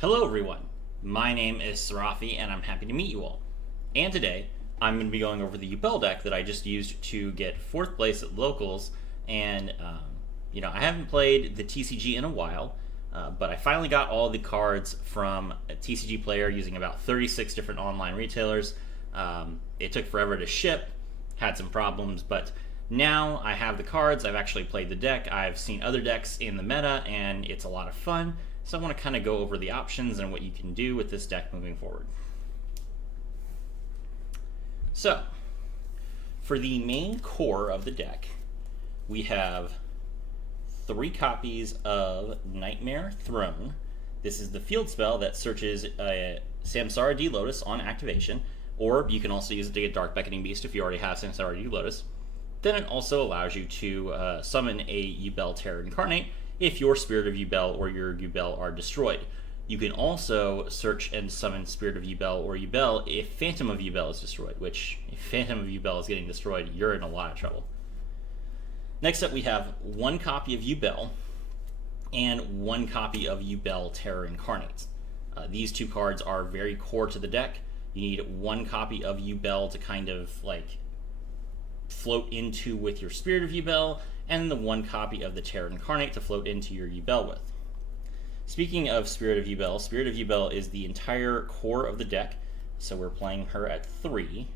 Hello everyone, my name is Sarafi and I'm happy to meet you all. And today, I'm going to be going over the Yubel deck that I just used to get 4th place at locals. And, I haven't played the TCG in a while, but I finally got all the cards from a TCG player using about 36 different online retailers. It took forever to ship, had some problems, but now I have the cards. I've actually played the deck. I've seen other decks in the meta, and it's a lot of fun. So I want to kind of go over the options and what you can do with this deck moving forward. So, for the main core of the deck, we have 3 copies of Nightmare Throne. This is the field spell that searches Samsara D Lotus on activation, or you can also use it to get Dark Beckoning Beast if you already have Samsara D Lotus. Then it also allows you to summon a Yubel Terror Incarnate if your Spirit of Yubel or your Yubel are destroyed. You can also search and summon Spirit of Yubel or Yubel if Phantom of Yubel is destroyed, which if Phantom of Yubel is getting destroyed, you're in a lot of trouble. Next up, we have 1 copy of Yubel and 1 copy of Yubel Terror Incarnate. These 2 cards are very core to the deck. You need 1 copy of Yubel to kind of float into with your Spirit of Yubel, and the 1 copy of the Terror Incarnate to float into your Yubel with. Speaking of Spirit of Yubel is the entire core of the deck, so we're playing her at 3.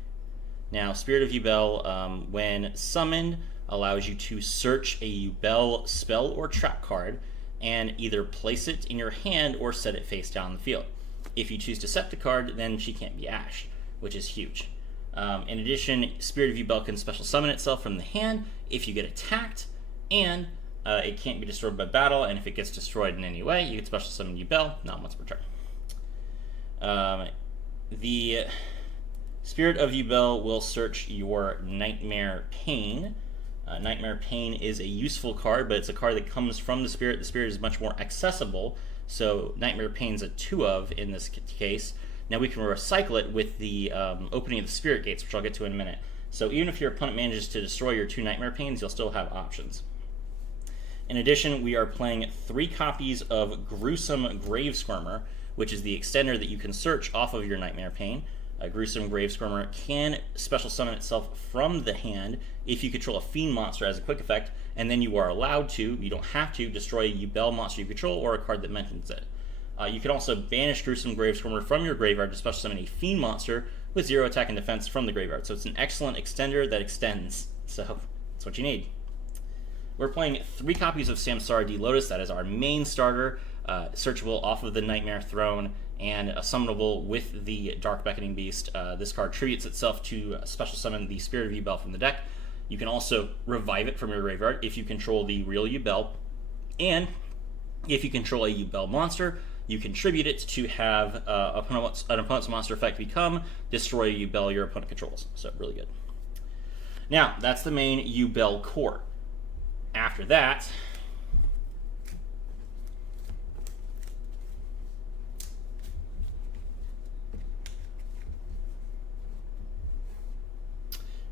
Now, Spirit of Yubel, when summoned, allows you to search a Yubel spell or trap card and either place it in your hand or set it face down the field. If you choose to set the card, then she can't be ashed, which is huge. In addition, Spirit of Yubel can special summon itself from the hand if you get attacked, and it can't be destroyed by battle, and if it gets destroyed in any way, you can special summon Yubel, not once per turn. The Spirit of Yubel will search your Nightmare Pain. Nightmare Pain is a useful card, but it's a card that comes from the Spirit. The Spirit is much more accessible, so Nightmare Pain's a 2 of in this case. Now we can recycle it with the opening of the Spirit Gates, which I'll get to in a minute. So even if your opponent manages to destroy your 2 Nightmare Pains, you'll still have options. In addition, we are playing 3 copies of Gruesome Grave Squirmer, which is the extender that you can search off of your Nightmare Pain. Gruesome Grave Squirmer can special summon itself from the hand if you control a Fiend monster as a quick effect, and then you are allowed to, you don't have to, destroy a Yubel monster you control or a card that mentions it. You can also banish Gruesome Grave Squirmer from your graveyard to special summon a Fiend monster with 0 attack and defense from the graveyard. So it's an excellent extender that extends. So that's what you need. We're playing 3 copies of Samsara D Lotus. That is our main starter, searchable off of the Nightmare Throne and summonable with the Dark Beckoning Beast. This card tributes itself to special summon the Spirit of Yubel from the deck. You can also revive it from your graveyard if you control the real Yubel, and if you control a Yubel monster, you contribute it to have an opponent's monster effect become destroy a Yubel your opponent controls. So really good. Now, that's the main Yubel core. After that,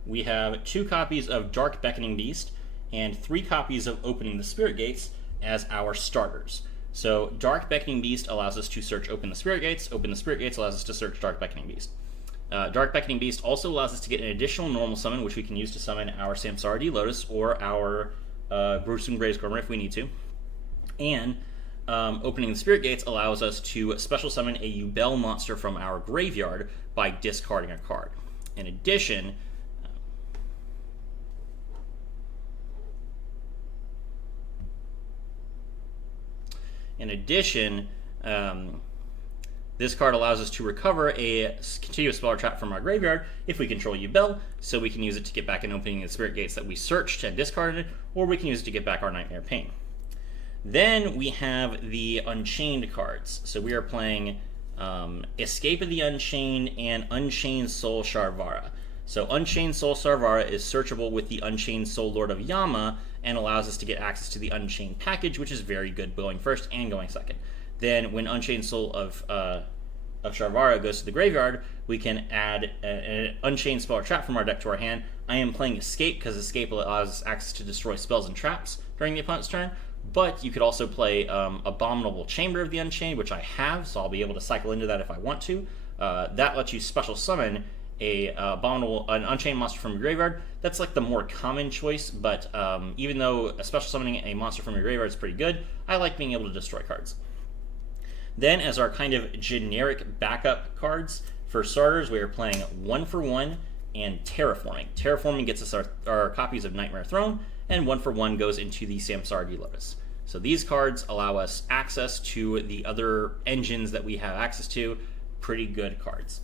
we have 2 copies of Dark Beckoning Beast and 3 copies of Opening the Spirit Gates as our starters. So Dark Beckoning Beast allows us to search Open the Spirit Gates. Open the Spirit Gates allows us to search Dark Beckoning Beast. Dark Beckoning Beast also allows us to get an additional normal summon, which we can use to summon our Samsara D Lotus or our Gruesome Grave Squirmer if we need to. And Opening the Spirit Gates allows us to special summon a Yubel monster from our graveyard by discarding a card. In addition, this card allows us to recover a continuous spell or trap from our graveyard if we control Yubel, so we can use it to get back an Opening the Spirit Gates that we searched and discarded, or we can use it to get back our Nightmare Pain. Then we have the Unchained cards. So we are playing Escape of the Unchained and Unchained Soul Sharvara. So Unchained Soul Sharvara is searchable with the Unchained Soul Lord of Yama and allows us to get access to the Unchained package, which is very good going first and going second. Then when Unchained Soul of Sharvara goes to the graveyard, we can add an Unchained spell or trap from our deck to our hand. I am playing Escape because Escape allows us access to destroy spells and traps during the opponent's turn, But you could also play Abominable Chamber of the Unchained, which I have, so I'll be able to cycle into that if I want to. That lets you special summon an Unchained monster from your graveyard. That's like the more common choice, but even though special summoning a monster from your graveyard is pretty good, I like being able to destroy cards. Then, as our kind of generic backup cards, for starters, we are playing 1-for-1 and Terraforming. Terraforming gets us our copies of Nightmare Throne, and 1-for-1 goes into the Samsara Lotus. So these cards allow us access to the other engines that we have access to. Pretty good cards.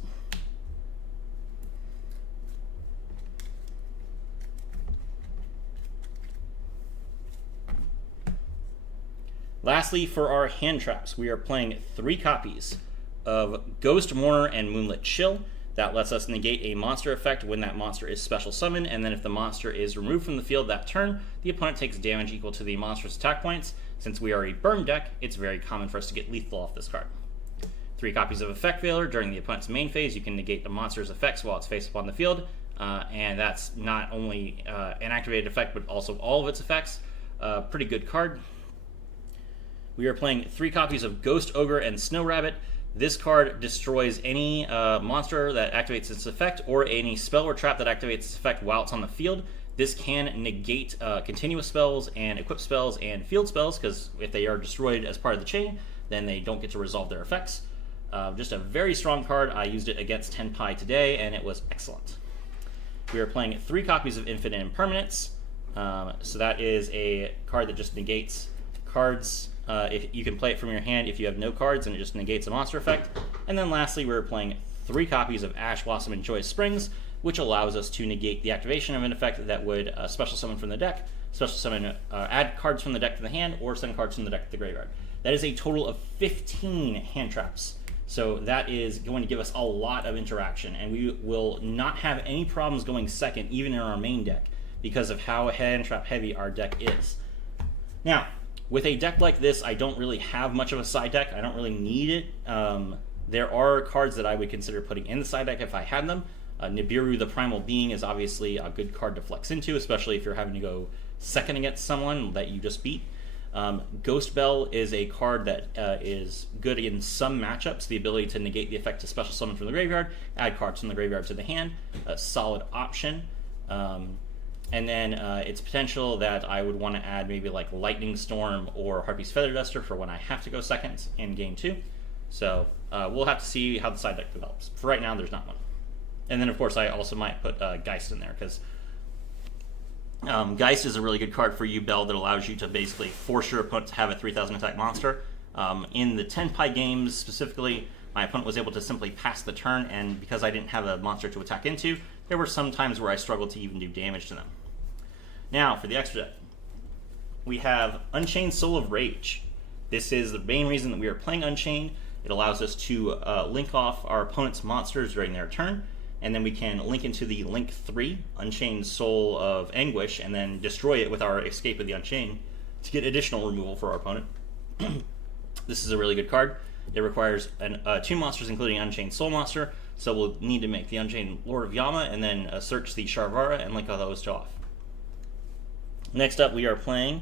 Lastly, for our hand traps, we are playing 3 copies of Ghost Mourner and Moonlit Chill. That lets us negate a monster effect when that monster is special summoned, and then if the monster is removed from the field that turn, the opponent takes damage equal to the monster's attack points. Since we are a burn deck, it's very common for us to get lethal off this card. 3 copies of Effect Veiler. During the opponent's main phase, you can negate the monster's effects while it's face up on the field, and that's not only an activated effect, but also all of its effects. Pretty good card. We are playing 3 copies of Ghost Ogre and Snow Rabbit. This card destroys any monster that activates its effect or any spell or trap that activates its effect while it's on the field. This can negate continuous spells and equip spells and field spells, because if they are destroyed as part of the chain, then they don't get to resolve their effects. Just a very strong card. I used it against Tenpai today, and it was excellent. We are playing 3 copies of Infinite Impermanence. So that is a card that just negates cards. If you can play it from your hand if you have no cards, and it just negates a monster effect. And then lastly, we're playing 3 copies of Ash Blossom and Joyous Springs, which allows us to negate the activation of an effect that would special summon from the deck, special summon, add cards from the deck to the hand, or send cards from the deck to the graveyard. That is a total of 15 hand traps. So that is going to give us a lot of interaction, and we will not have any problems going second, even in our main deck, because of how hand trap heavy our deck is. Now, with a deck like this, I don't really have much of a side deck. I don't really need it. There are cards that I would consider putting in the side deck if I had them. Nibiru, the Primal Being, is obviously a good card to flex into, especially if you're having to go second against someone that you just beat. Ghost Bell is a card that is good in some matchups. The ability to negate the effect to special summon from the graveyard, add cards from the graveyard to the hand, a solid option. And then its potential that I would want to add maybe like Lightning Storm or Harpy's Feather Duster for when I have to go second in game 2. So we'll have to see how the side deck develops. For right now, there's not one. And then, of course, I also might put Geist in there, because Geist is a really good card for Yubel that allows you to basically force your opponent to have a 3,000 attack monster. In the Tenpai games specifically, my opponent was able to simply pass the turn, and because I didn't have a monster to attack into, there were some times where I struggled to even do damage to them. Now, for the extra deck, we have Unchained Soul of Rage. This is the main reason that we are playing Unchained. It allows us to link off our opponent's monsters during their turn, and then we can link into the Link 3, Unchained Soul of Anguish, and then destroy it with our Escape of the Unchained to get additional removal for our opponent. This is a really good card. It requires 2 monsters, including Unchained Soul Monster, so we'll need to make the Unchained Lord of Yama, and then search the Sharvara and link all those to off. Next up, we are playing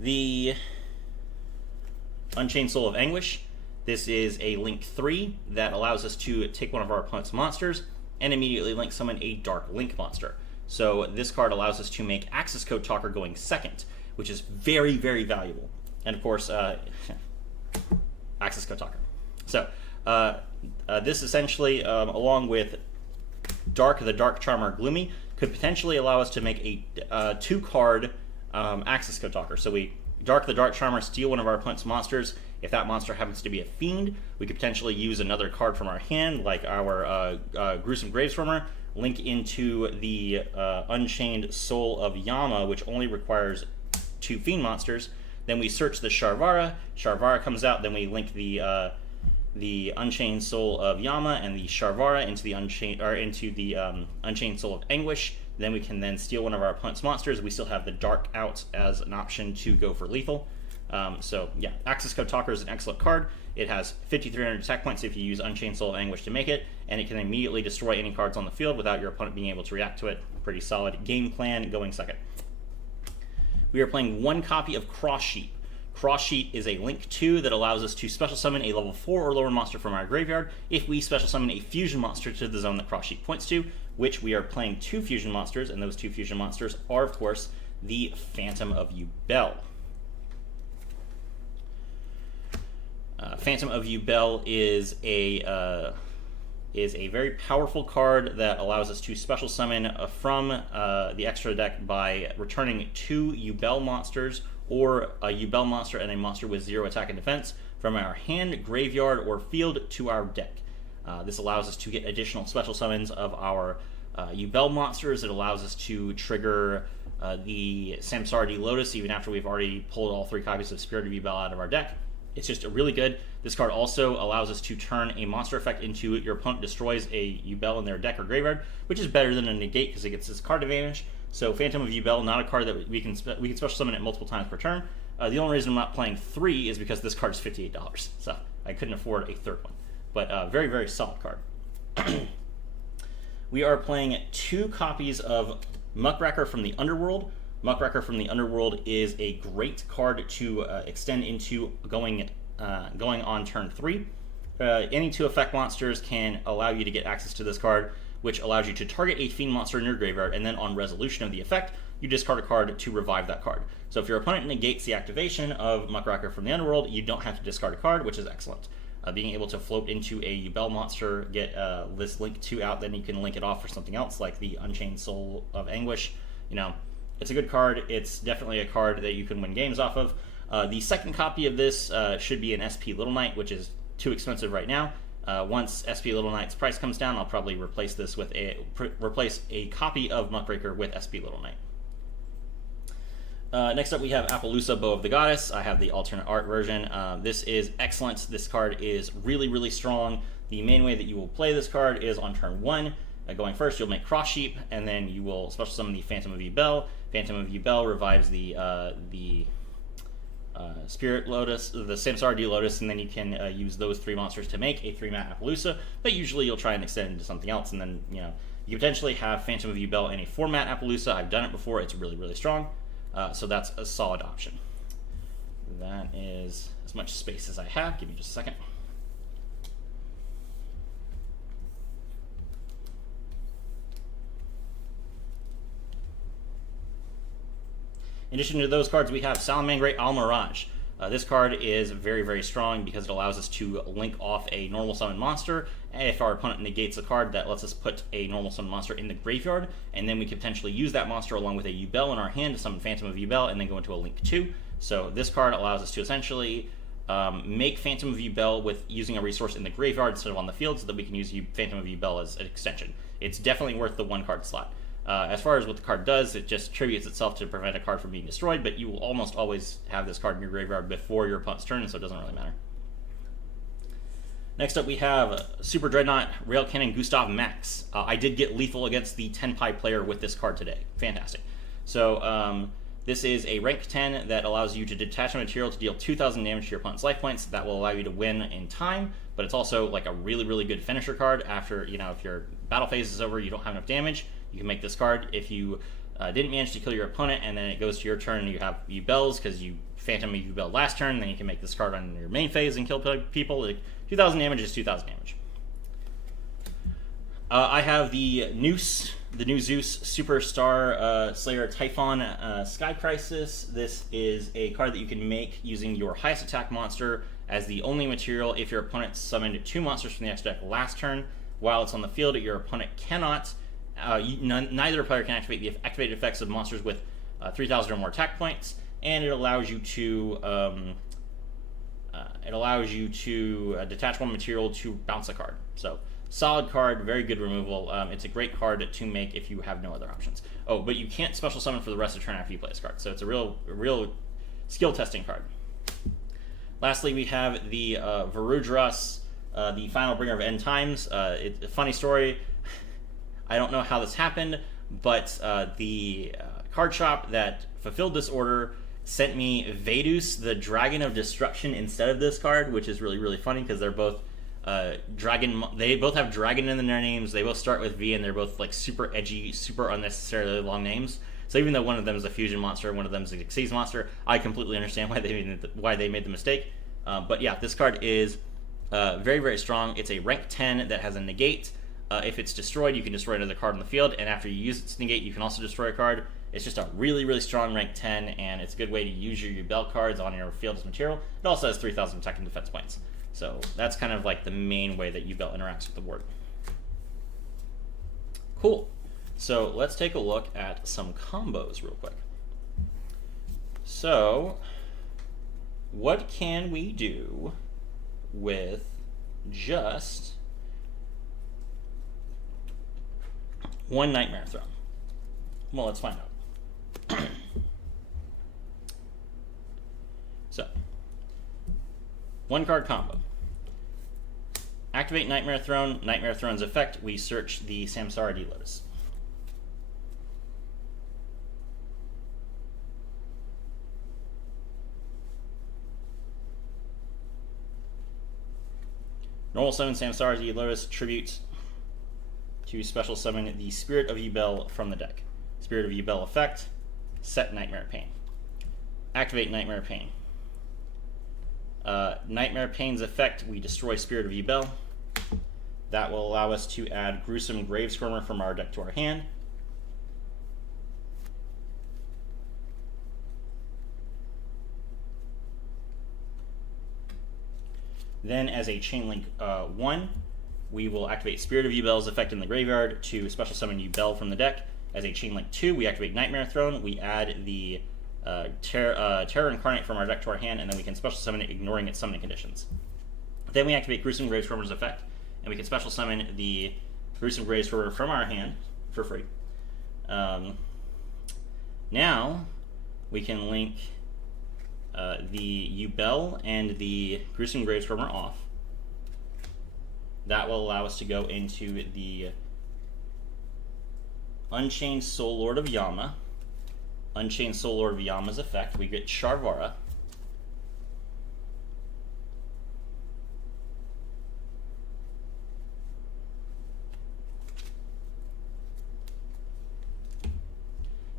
the Unchained Soul of Anguish. This is a Link 3 that allows us to take one of our opponent's monsters and immediately link summon a Dark Link monster. So this card allows us to make Access Code Talker going second, which is very, very valuable. And of course, Access Code Talker. So this essentially, along with the Dark Charmer Gloomy, could potentially allow us to make a 2-card Access Code Talker. So we the Dark Charmer, steal one of our opponent's monsters. If that monster happens to be a fiend, we could potentially use another card from our hand, like our Gruesome Gravestormer, link into the Unchained Soul of Yama, which only requires 2 fiend monsters. Then we search the Sharvara. Sharvara comes out. Then we link the Unchained Soul of Yama and the Sharvara into the Unchained Soul of Anguish. Then we can then steal one of our opponent's monsters. We still have the Dark out as an option to go for lethal. So yeah, Access Code Talker is an excellent card. It has 5,300 attack points if you use Unchained Soul of Anguish to make it, and it can immediately destroy any cards on the field without your opponent being able to react to it. Pretty solid game plan going second. we are playing 1 copy of Cross Sheep. Cross Sheep is a Link 2 that allows us to special summon a level 4 or lower monster from our graveyard if we special summon a fusion monster to the zone that Cross Sheep points to, which we are playing 2 fusion monsters, and those 2 fusion monsters are, of course, the Phantom of Yubel. Phantom of Yubel is a very powerful card that allows us to special summon from the extra deck by returning 2 Yubel monsters or a Yubel monster and a monster with 0 attack and defense from our hand, graveyard, or field to our deck. This allows us to get additional special summons of our Yubel monsters. It allows us to trigger the Samsara Lotus even after we've already pulled all 3 copies of Spirit of Yubel out of our deck. It's just really good. This card also allows us to turn a monster effect into your opponent destroys a Yubel in their deck or graveyard, which is better than a negate because it gets this card advantage. So Phantom of Yubel, not a card that we can special summon it multiple times per turn. The only reason I'm not playing 3 is because this card is $58, so I couldn't afford a 3rd one. But very, very solid card. We are playing 2 copies of Muckracker from the Underworld. Muckracker from the Underworld is a great card to extend into going on turn 3. Any 2 effect monsters can allow you to get access to this card, which allows you to target a fiend monster in your graveyard, and then on resolution of the effect, you discard a card to revive that card. So if your opponent negates the activation of Muckracker from the Underworld, you don't have to discard a card, which is excellent. Being able to float into a Yubel monster, get this Link 2 out, then you can link it off for something else, like the Unchained Soul of Anguish. You know, it's a good card. It's definitely a card that you can win games off of. The second copy of this should be an SP Little Knight, which is too expensive right now. Once SP Little Knight's price comes down, I'll probably replace this with replace a copy of Muckraker with SP Little Knight. Next up, we have Appaloosa, Bow of the Goddess. I have the alternate art version. This is excellent. This card is really, really strong. The main way that you will play this card is on turn 1. Going first, you'll make Cross Sheep, and then you will special summon the Phantom of Yubel. Phantom of Yubel revives the Spirit Lotus, the Samsara Lotus, and then you can use those 3 monsters to make a 3-mana Appaloosa. But usually you'll try and extend it into something else, and then you can potentially have Phantom of Yubel in a 4-mana Appaloosa. I've done it before. It's really, really strong. So that's a solid option. That is as much space as I have. Give me just a second. In addition to those cards, we have Salamangreat Almirage. This card is very, very strong because it allows us to link off a normal summon monster. If our opponent negates a card, that lets us put a normal summon monster in the graveyard, and then we can potentially use that monster along with a Yubel in our hand to summon Phantom of Yubel and then go into a Link 2. So this card allows us to essentially make Phantom of Yubel with using a resource in the graveyard instead of on the field, so that we can use Phantom of Yubel as an extension. It's definitely worth the 1 card slot. As far as what the card does, it just tributes itself to prevent a card from being destroyed, but you will almost always have this card in your graveyard before your opponent's turn, so it doesn't really matter. Next up, we have Super Dreadnought Rail Cannon Gustav Max. I did get lethal against the 10-pie player with this card today. Fantastic. So this is a rank 10 that allows you to detach a material to deal 2,000 damage to your opponent's life points. That will allow you to win in time, but it's also like a really, really good finisher card. After, if your battle phase is over, you don't have enough damage, you can make this card. If you didn't manage to kill your opponent and then it goes to your turn and you have Yubels because you Phantom Yubel last turn, then you can make this card on your main phase and kill people. Like 2,000 damage is 2,000 damage. I have the Noose, the new Zeus Superstar Slayer Typhon Sky Crisis. This is a card that you can make using your highest attack monster as the only material if your opponent summoned 2 monsters from the extra deck last turn. While it's on the field, your opponent cannot. Neither player can activate the activated effects of monsters with 3,000 or more attack points, and it allows you to detach 1 material to bounce a card. So solid card, very good removal. It's a great card to make if you have no other options. Oh, but you can't special summon for the rest of the turn after you play this card, so it's a real skill testing card. Lastly, we have the Varudras, the Final Bringer of End Times. It's a funny story. I don't know how this happened, but the card shop that fulfilled this order sent me Vadus, the Dragon of Destruction, instead of this card, which is really, really funny because they're both dragon. They both have dragon in their names. They both start with V, and they're both like super edgy, super unnecessarily long names. So even though one of them is a fusion monster and one of them is a Xyz monster, I completely understand why they made the mistake. But yeah, this card is very, very strong. It's a rank 10 that has a negate. If it's destroyed, you can destroy another card on the field, and after you use its negate, you can also destroy a card. It's just a really, really strong rank 10, and it's a good way to use your Yubel cards on your field as material. It also has 3,000 attack and defense points. So that's kind of like the main way that Yubel interacts with the board. Cool. So let's take a look at some combos real quick. So what can we do with just one Nightmare Throne? Well, let's find out. So, one card combo. Activate Nightmare Throne. Nightmare Throne's effect, we search the Samsara D-Lotus. Normal summon Samsara D-Lotus, tribute to special summon the Spirit of Yubel from the deck. Spirit of Yubel effect, set Nightmare Pain. Activate Nightmare Pain. Nightmare Pain's effect, we destroy Spirit of Yubel. That will allow us to add Gruesome Gravescormer from our deck to our hand. Then as a Chainlink 1, we will activate Spirit of Yubel's effect in the graveyard to special summon Yubel from the deck. As a Chainlink 2, we activate Nightmare Throne. We add the Terror Incarnate from our deck to our hand, and then we can special summon it, ignoring its summoning conditions. Then we activate Gruesome Gravescormer's effect, and we can special summon the Gruesome Gravescormer from our hand for free. Now we can link the Yubel and the Gruesome Gravescormer off. That will allow us to go into the Unchained Soul Lord of Yama. Unchained Soul Lord of Yama's effect, we get Sharvara.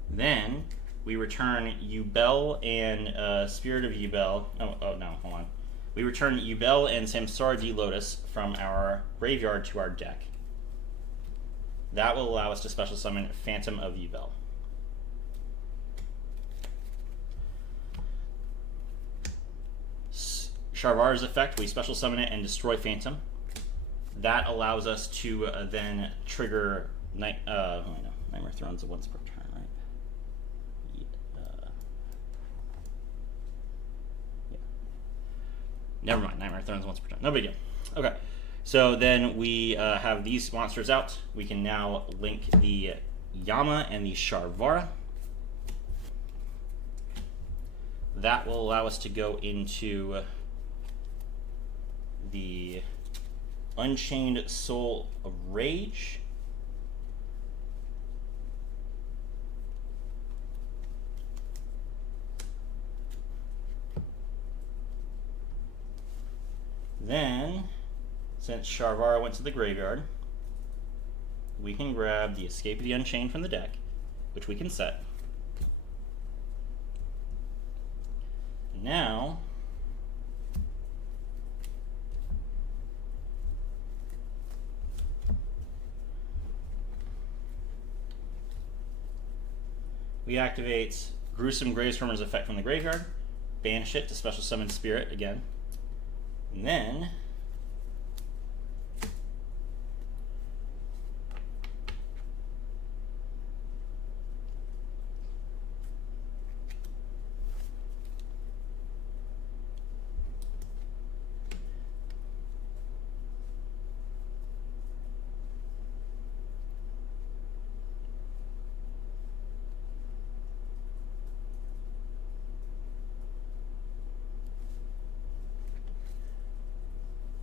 Then we return Yubel and Spirit of Yubel. Oh no, hold on. We return Yubel and Samsara D-Lotus from our graveyard to our deck. That will allow us to special summon Phantom of Yubel. Sharvara's effect, we special summon it and destroy Phantom. That allows us to then trigger Nightmare Throne's once per turn, right? Yeah. Never mind, Nightmare Throne's once per turn. No big deal. Okay, so then we have these monsters out. We can now link the Yama and the Sharvara. That will allow us to go into the Unchained Soul of Rage. Then, since Sharvara went to the graveyard, we can grab the Escape of the Unchained from the deck, which we can set. Now, we activate Gruesome Gravescormer's effect from the graveyard, banish it to special summon Spirit again, and then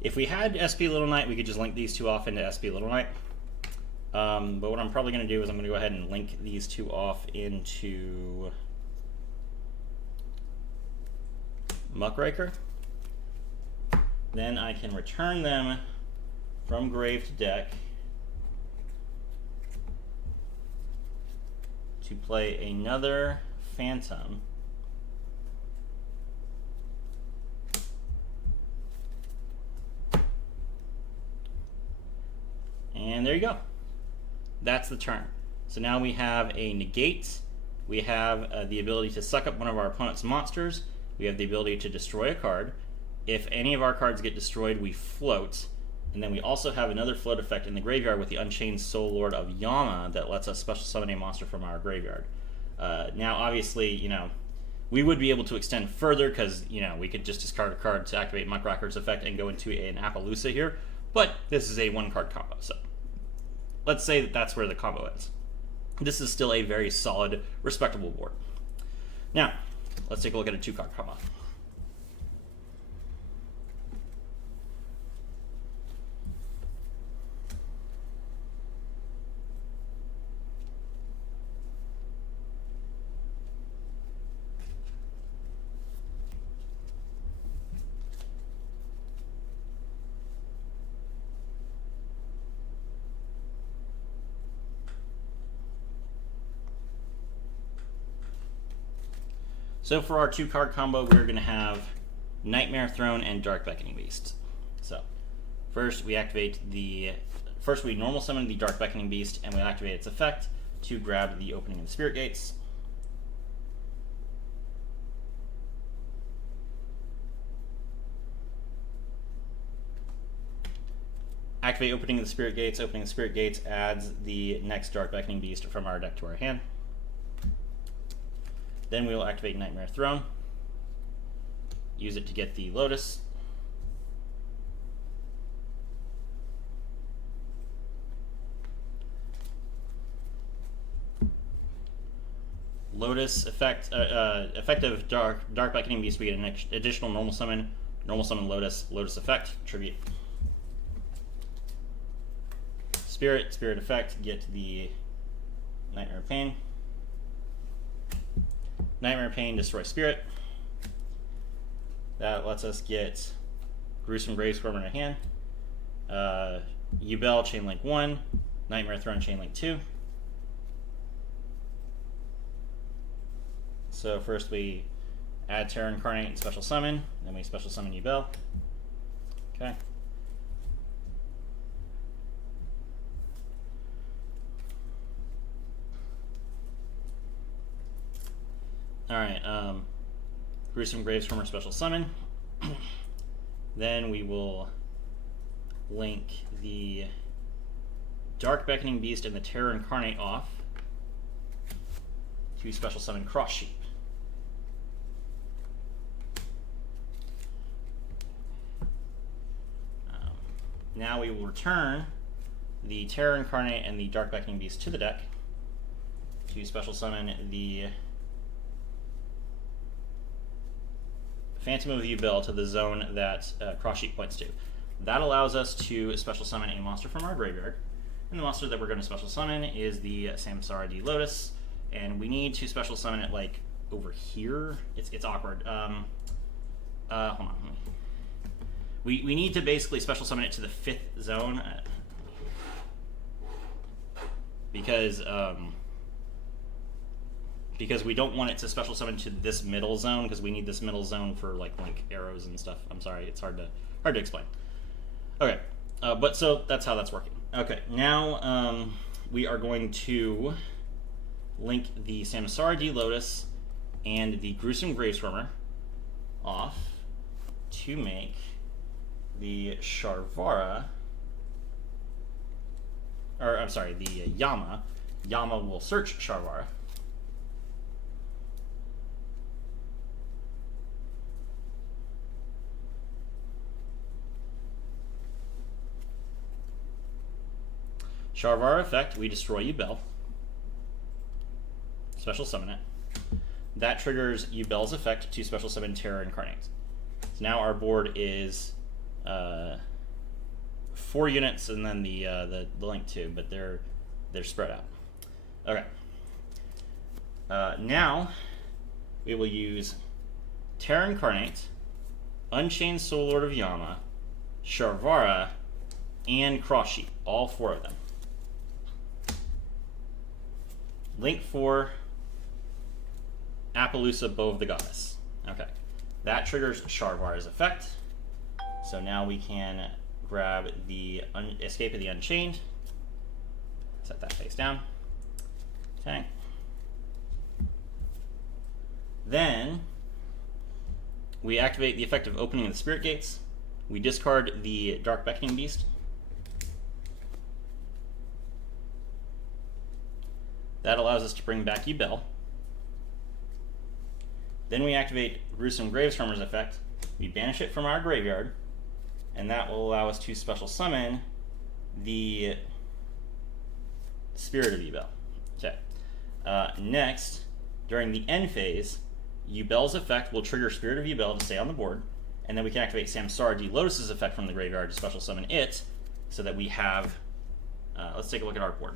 if we had SP Little Knight, we could just link these two off into SP Little Knight. But what I'm probably going to do is I'm going to go ahead and link these two off into Muckraker. Then I can return them from grave to deck to play another Phantom. And there you go. That's the turn. So now we have a negate. We have the ability to suck up one of our opponent's monsters. We have the ability to destroy a card. If any of our cards get destroyed, we float. And then we also have another float effect in the graveyard with the Unchained Soul Lord of Yama that lets us special summon a monster from our graveyard. Now, obviously, we would be able to extend further because, we could just discard a card to activate Muckracker's effect and go into an Appaloosa here. But this is a one-card combo, so let's say that that's where the combo ends. This is still a very solid, respectable board. Now, let's take a look at a two-card combo. So for our two-card combo, we're going to have Nightmare Throne and Dark Beckoning Beast. So first we normal summon the Dark Beckoning Beast and we activate its effect to grab the opening of the Spirit Gates. Activate opening of the Spirit Gates. Opening of the Spirit Gates adds the next Dark Beckoning Beast from our deck to our hand. Then we will activate Nightmare Throne, use it to get the Lotus. Lotus effect, effective Dark Beckoning Beast, we get an additional normal summon Lotus, Lotus effect, tribute. Spirit effect, get the Nightmare Pain. Nightmare Pain, destroy Spirit. That lets us get Gruesome Gravescorn in our hand. Yubel, Chainlink 1. Nightmare Throne, Chainlink 2. So first we add Terra Incarnate and Special Summon. Then we Special Summon Yubel. Okay. Alright, Gruesome Gravescorn Special Summon. Then we will link the Dark Beckoning Beast and the Terra Incarnate off to Special Summon Cross Sheep. Now we will return the Terra Incarnate and the Dark Beckoning Beast to the deck to Special Summon the Phantom of Yubel to the zone that Cross Sheep points to. That allows us to special summon a monster from our graveyard. And the monster that we're going to special summon is the Samsara D Lotus. And we need to special summon it like over here. It's awkward. Hold on. We need to basically special summon it to the 5th zone. Because we don't want it to special summon to this middle zone, because we need this middle zone for like link arrows and stuff. I'm sorry, it's hard to explain. Okay, but so that's how that's working. Okay, now we are going to link the Samsara D Lotus and the Gruesome Gravescorn off to make the Sharvara, or I'm sorry, the Yama. Yama will search Sharvara. Sharvara effect, we destroy Yubel. Special summon it. That triggers Yubel's effect to special summon Terra Incarnate. So now our board is 4 units and then the link 2, but they're spread out. Okay. Now we will use Terra Incarnate, Unchained Soul Lord of Yama, Sharvara, and Cross Sheep, all 4 of them. Link 4 Appaloosa, Bow of the Goddess. Okay, that triggers Sharvar's effect. So now we can grab the Escape of the Unchained. Set that face down. Okay. Then we activate the effect of Opening the Spirit Gates. We discard the Dark Beckoning Beast. That allows us to bring back Yubel. Then we activate Gruesome Gravestormer's effect. We banish it from our graveyard, and that will allow us to special summon the Spirit of Yubel. Okay. Next, during the end phase, Yubel's effect will trigger Spirit of Yubel to stay on the board, and then we can activate Samsara D. Lotus's effect from the graveyard to special summon it, so that we have. Let's take a look at our board.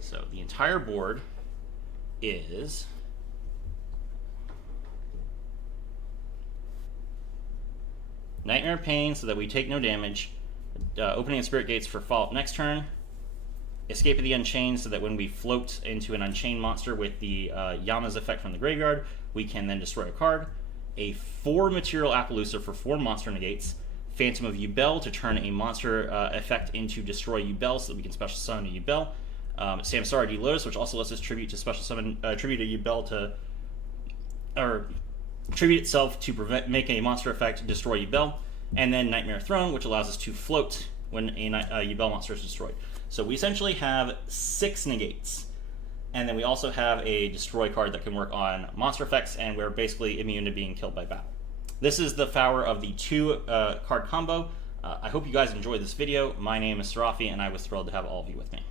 So the entire board is Nightmare Pain, so that we take no damage. Opening of Spirit Gates for follow-up next turn. Escape of the Unchained, so that when we float into an Unchained monster with the Yama's effect from the graveyard, we can then destroy a card. A 4 material Appaloosa for 4 monster negates. Phantom of Yubel to turn a monster effect into destroy Yubel, so that we can special summon a Yubel. Samsara D. Lotus, which also lets us tribute to special summon tribute a Yubel to, or tribute itself to make a monster effect destroy Yubel, and then Nightmare Throne, which allows us to float when a Yubel monster is destroyed. So we essentially have 6 negates, and then we also have a destroy card that can work on monster effects, and we're basically immune to being killed by battle. This is the power of the 2 card combo. I hope you guys enjoyed this video. My name is Sarafi, and I was thrilled to have all of you with me.